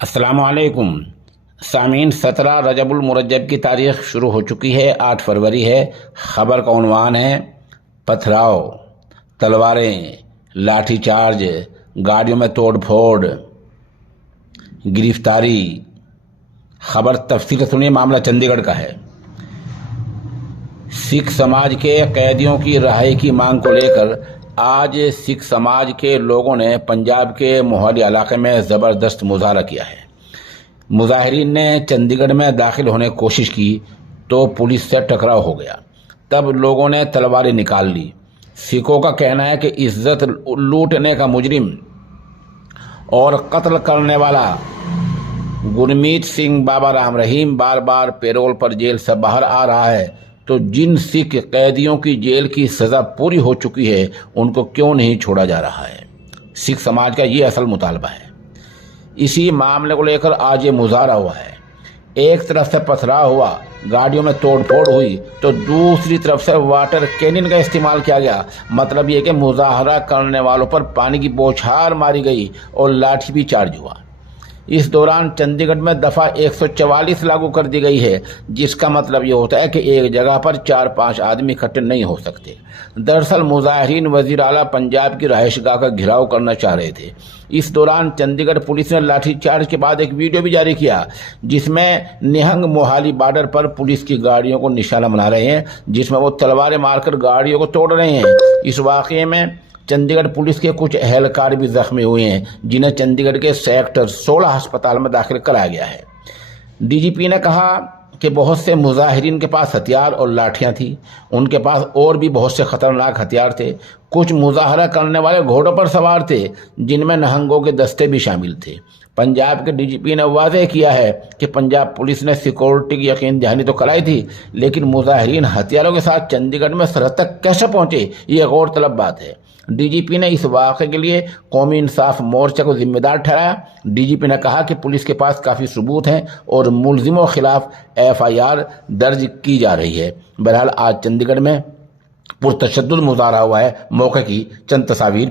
السلام علیکم سامعین، 17 رجب المرجب کی تاریخ شروع ہو چکی ہے۔ 8 فروری ہے۔ خبر کا عنوان ہے پتھراؤ، تلواریں، لاٹھی چارج، گاڑیوں میں توڑ پھوڑ، گرفتاری۔ خبر تفصیل سے سنیے۔ معاملہ چندی گڑھ کا ہے۔ سکھ سماج کے قیدیوں کی رہائی کی مانگ کو لے کر آج سکھ سماج کے لوگوں نے پنجاب کے موہالی علاقے میں زبردست مظاہرہ کیا ہے۔ مظاہرین نے چندی گڑھ میں داخل ہونے کی کوشش کی تو پولیس سے ٹکراؤ ہو گیا۔ تب لوگوں نے تلواریں نکال لی۔ سکھوں کا کہنا ہے کہ عزت لوٹنے کا مجرم اور قتل کرنے والا گرمیت سنگھ بابا رام رحیم بار بار پیرول پر جیل سے باہر آ رہا ہے، تو جن سکھ قیدیوں کی جیل کی سزا پوری ہو چکی ہے ان کو کیوں نہیں چھوڑا جا رہا ہے؟ سکھ سماج کا یہ اصل مطالبہ ہے۔ اسی معاملے کو لے کر آج یہ مظاہرہ ہوا ہے۔ ایک طرف سے پتھراؤ ہوا، گاڑیوں میں توڑ پھوڑ ہوئی، تو دوسری طرف سے واٹر کینن کا استعمال کیا گیا۔ مطلب یہ کہ مظاہرہ کرنے والوں پر پانی کی بوچھار ماری گئی اور لاٹھی بھی چارج ہوا۔ اس دوران چندی گڑھ میں دفعہ 144 لاگو کر دی گئی ہے، جس کا مطلب یہ ہوتا ہے کہ ایک جگہ پر 4-5 آدمی اکٹھے نہیں ہو سکتے۔ دراصل مظاہرین وزیر اعلیٰ پنجاب کی رہائش گاہ کا گھیراؤ کرنا چاہ رہے تھے۔ اس دوران چندی گڑھ پولیس نے لاٹھی چارج کے بعد ایک ویڈیو بھی جاری کیا، جس میں نہنگ موہالی بارڈر پر پولیس کی گاڑیوں کو نشانہ بنا رہے ہیں، جس میں وہ تلواریں مار کر گاڑیوں کو توڑ رہے ہیں۔ اس واقعے میں چندی گڑھ پولیس کے کچھ اہلکار بھی زخمی ہوئے ہیں، جنہیں چندی گڑھ کے سیکٹر 16 ہسپتال میں داخل کرایا گیا ہے۔ ڈی جی پی نے کہا کہ بہت سے مظاہرین کے پاس ہتھیار اور لاٹھیاں تھیں۔ ان کے پاس اور بھی بہت سے خطرناک ہتھیار تھے۔ کچھ مظاہرہ کرنے والے گھوڑوں پر سوار تھے، جن میں نہنگوں کے دستے بھی شامل تھے۔ پنجاب کے ڈی جی پی نے واضح کیا ہے کہ پنجاب پولیس نے سیکورٹی کی یقین دہانی تو کرائی تھی، لیکن مظاہرین ہتھیاروں کے ساتھ چندی گڑھ میں سرحد تک کیسے پہنچے، یہ غور طلب بات ہے۔ ڈی جی پی نے اس واقعے کے لیے قومی انصاف مورچہ کو ذمہ دار ٹھہرایا۔ ڈی جی پی نے کہا کہ پولیس کے پاس کافی ثبوت ہیں اور ملزموں کے خلاف FIR درج کی جا رہی ہے۔ بہرحال آج چندی گڑھ میں پرتشدد مظاہرہ ہوا ہے۔ موقع کی چند تصاویر